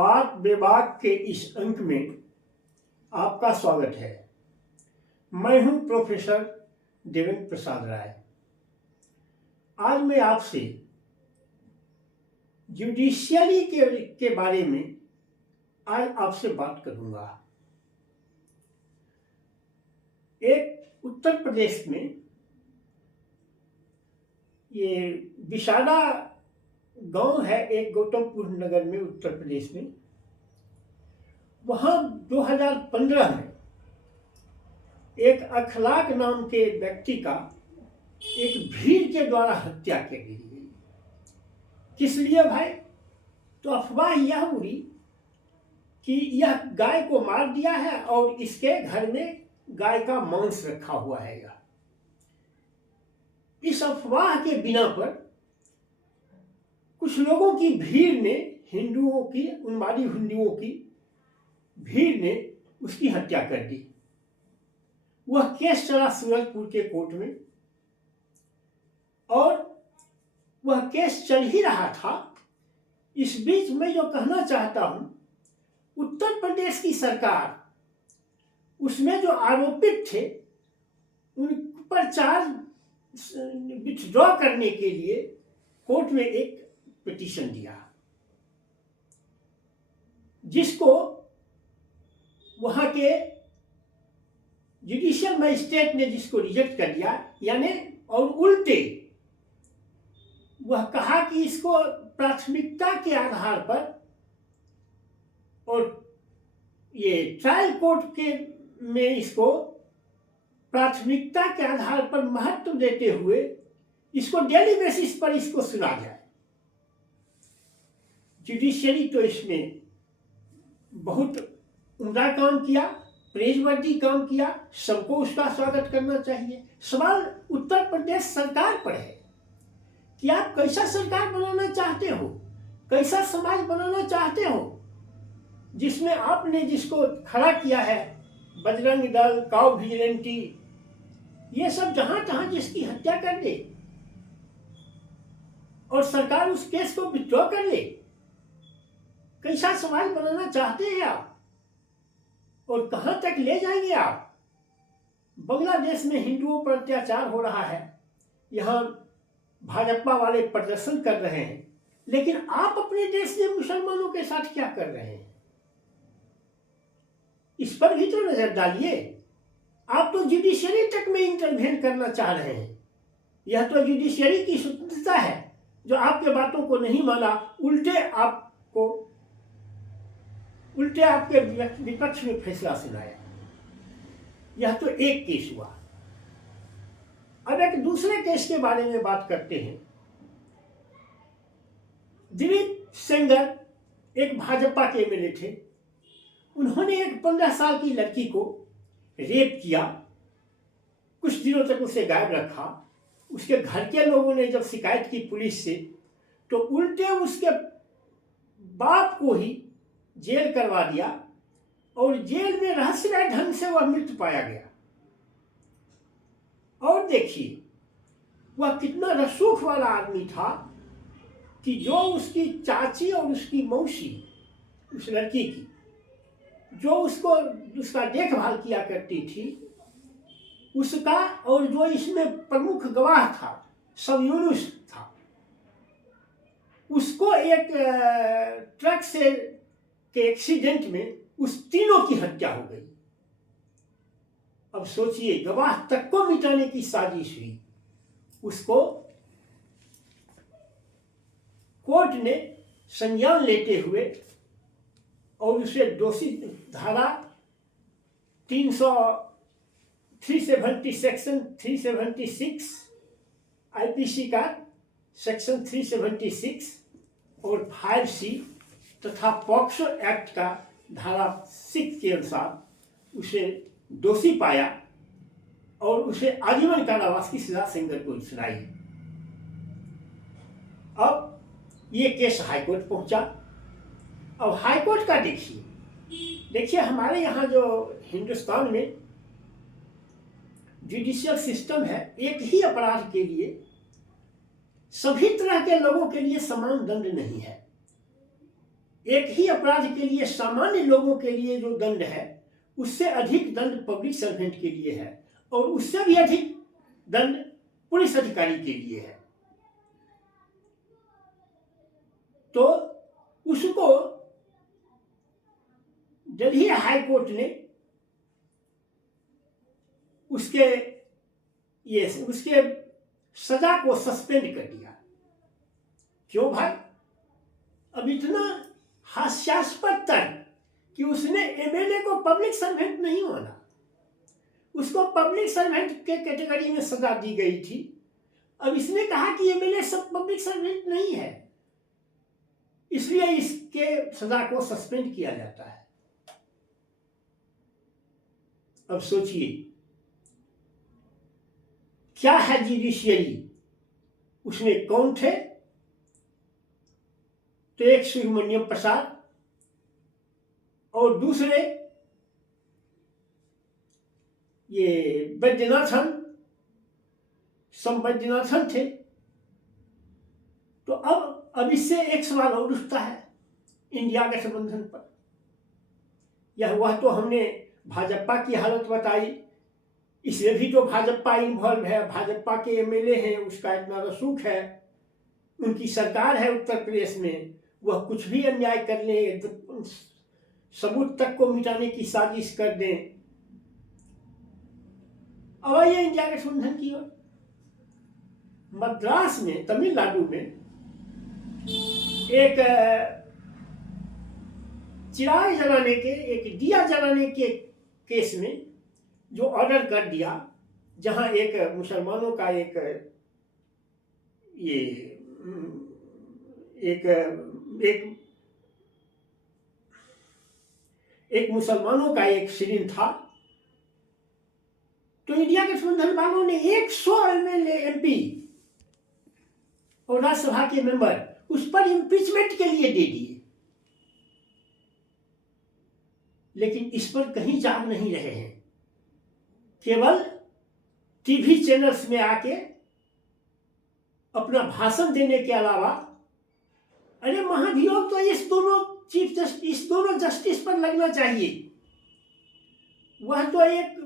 वाद विवाद के इस अंक में आपका स्वागत है। मैं हूं प्रोफेसर देवेंद्र प्रसाद राय। आज मैं आपसे जुडिशियरी के बारे में आज आपसे बात करूंगा। एक उत्तर प्रदेश में ये विशाला गांव है, एक गौतमपुर नगर में उत्तर प्रदेश में। वहाँ 2015 में एक अखलाक नाम के व्यक्ति का एक भीड़ के द्वारा हत्या कर दी गई। किस लिए भाई? तो अफवाह यह उड़ी कि यह गाय को मार दिया है और इसके घर में गाय का मांस रखा हुआ है। इस अफवाह के बिना पर कुछ लोगों की भीड़ ने, हिंदुओं की, उन्मादी हिंदुओं की भीड़ ने उसकी हत्या कर दी। वह केस चला सूरजपुर के कोर्ट में और वह केस चल ही रहा था। इस बीच मैं जो कहना चाहता हूं, उत्तर प्रदेश की सरकार उसमें जो आरोपित थे उन पर चार्ज विथड्रॉ करने के लिए कोर्ट में एक पिटीशन दिया, जिसको वहां के जुडिशियल मजिस्ट्रेट ने जिसको रिजेक्ट कर दिया, यानी और उल्टे वह कहा कि इसको प्राथमिकता के आधार पर और ये ट्रायल कोर्ट के में इसको प्राथमिकता के आधार पर महत्व देते हुए इसको डेली बेसिस पर इसको सुना जाए। जुडिशियरी तो इसमें बहुत उम्दा काम किया, प्रेजवर्दी काम किया, सबको उसका स्वागत करना चाहिए। सवाल उत्तर प्रदेश सरकार पर है कि आप कैसा सरकार बनाना चाहते हो, कैसा समाज बनाना चाहते हो, जिसमें आपने जिसको खड़ा किया है, बजरंग दल, काउ विजिलेंटी, ये सब जहां तहां जिसकी हत्या कर दे और सरकार उस केस को विथड्रॉ कर ले। कैसा समाज बनाना चाहते हैं आप और कहां तक ले जाएंगे आप? बांग्लादेश में हिंदुओं पर अत्याचार हो रहा है, यहां भाजपा वाले प्रदर्शन कर रहे हैं, लेकिन आप अपने देश में मुसलमानों के साथ क्या कर रहे हैं? इस पर भी तो नजर डालिए। आप तो जुडिशियरी तक में इंटरवेन करना चाह रहे हैं। यह तो जुडिशियरी की स्वतंत्रता है जो आपके बातों को नहीं माना, उल्टे आपके विपक्ष में फैसला सुनाया। यह तो एक केस हुआ। अब एक दूसरे केस के बारे में बात करते हैं। दिलीप सेंगर एक भाजपा के एमएलए थे। उन्होंने एक 15 साल की लड़की को रेप किया, कुछ दिनों तक उसे गायब रखा। उसके घर के लोगों ने जब शिकायत की पुलिस से, तो उल्टे उसके बाप को ही जेल करवा दिया और जेल में रहस्यमय ढंग से वह मृत पाया गया। और देखिए वह कितना रसूख वाला आदमी था कि जो उसकी चाची और उसकी मौसी, उस लड़की की, जो उसका देखभाल किया करती थी, उसका, और जो इसमें प्रमुख गवाह था सब यूनुस था, उसको एक ट्रक से के एक्सीडेंट में उस तीनों की हत्या हो गई। अब सोचिए, गवाह तक को मिटाने की साजिश हुई। उसको कोर्ट ने संज्ञान लेते हुए और उसे दोषी धारा 370 सेक्शन 376 आईपीसी का सेक्शन 376 और 5C तथा पॉक्सो एक्ट का धारा 6 के अनुसार उसे दोषी पाया और उसे आजीवन कारावास की सजा सेंगर को सुनाई। अब ये केस हाईकोर्ट पहुंचा। अब हाईकोर्ट का देखिए हमारे यहाँ जो हिंदुस्तान में जुडिशियल सिस्टम है, एक ही अपराध के लिए सभी तरह के लोगों के लिए समान दंड नहीं है। एक ही अपराध के लिए सामान्य लोगों के लिए जो दंड है उससे अधिक दंड पब्लिक सर्वेंट के लिए है और उससे भी अधिक दंड पुलिस अधिकारी के लिए है। तो उसको दिल्ली हाई कोर्ट ने उसके सजा को सस्पेंड कर दिया। क्यों भाई? अब इतना हास्यास्पद तर्क कि उसने एमएलए को पब्लिक सर्वेंट नहीं माना, उसको पब्लिक सर्वेंट के कैटेगरी में सजा दी गई थी। अब इसने कहा कि एमएलए सब पब्लिक सर्वेंट नहीं है, इसलिए इसके सजा को सस्पेंड किया जाता है। अब सोचिए क्या है जुडिशियरी? उसमें कौन थे? तो एक सुब्रमण्यम प्रसाद और दूसरे ये वैद्यनाथन, वैद्यनाथन थे। तो अब इससे एक सवाल और उठता है इंडिया गठबंधन पर। वह तो हमने भाजपा की हालत बताई, इसमें भी तो भाजपा इन्वॉल्व है, भाजपा के एमएलए हैं, उसका इतना रसूख है, उनकी सरकार है उत्तर प्रदेश में, वह कुछ भी अन्याय कर ले, सबूत तक को मिटाने की साजिश कर दें। अब आइए इंडिया गठबंधन की ओर। मद्रास में, तमिलनाडु में एक चिराग जलाने के, एक दिया जलाने के केस में जो ऑर्डर कर दिया, जहां एक मुसलमानों का एक मुसलमानों का एक सीरीन था, तो इंडिया गठबंधन वालों ने 100 एमएलए एमपी और राज्यसभा के मेंबर उस पर इम्पीचमेंट के लिए दे दिए। लेकिन इस पर कहीं जाग नहीं रहे हैं, केवल टीवी चैनल्स में आके अपना भाषण देने के अलावा, अरे महाभियोग तो इस दोनों जस्टिस पर लगना चाहिए। वह तो एक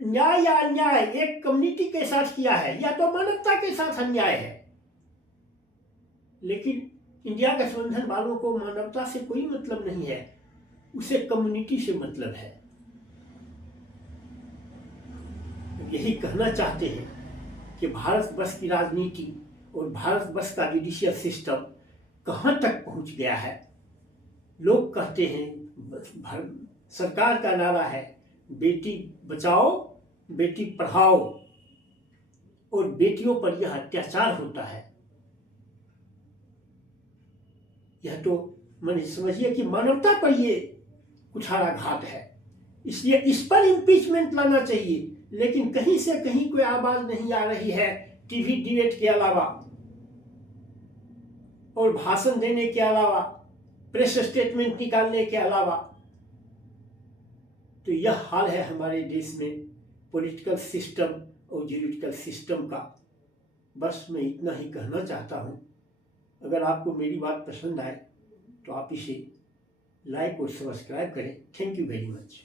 न्याय या अन्याय एक कम्युनिटी के साथ किया है, या तो मानवता के साथ अन्याय है। लेकिन इंडिया गठबंधन वालों को मानवता से कोई मतलब नहीं है, उसे कम्युनिटी से मतलब है। यही कहना चाहते हैं कि भारतवर्ष की राजनीति और भारतवर्ष का जुडिशियल सिस्टम कहां तक पहुंच गया है। लोग कहते हैं, सरकार का नारा है बेटी बचाओ बेटी पढ़ाओ, और बेटियों पर यह अत्याचार होता है। यह तो मन समझिए कि मानवता पर यह कुठाराघात है, इसलिए इस पर इम्पीचमेंट लाना चाहिए। लेकिन कहीं से कहीं कोई आवाज नहीं आ रही है, टीवी डिबेट के अलावा और भाषण देने के अलावा, प्रेस स्टेटमेंट निकालने के अलावा। तो यह हाल है हमारे देश में पॉलिटिकल सिस्टम और जुडिशियल सिस्टम का। बस मैं इतना ही कहना चाहता हूँ। अगर आपको मेरी बात पसंद आए तो आप इसे लाइक और सब्सक्राइब करें। Thank you very much.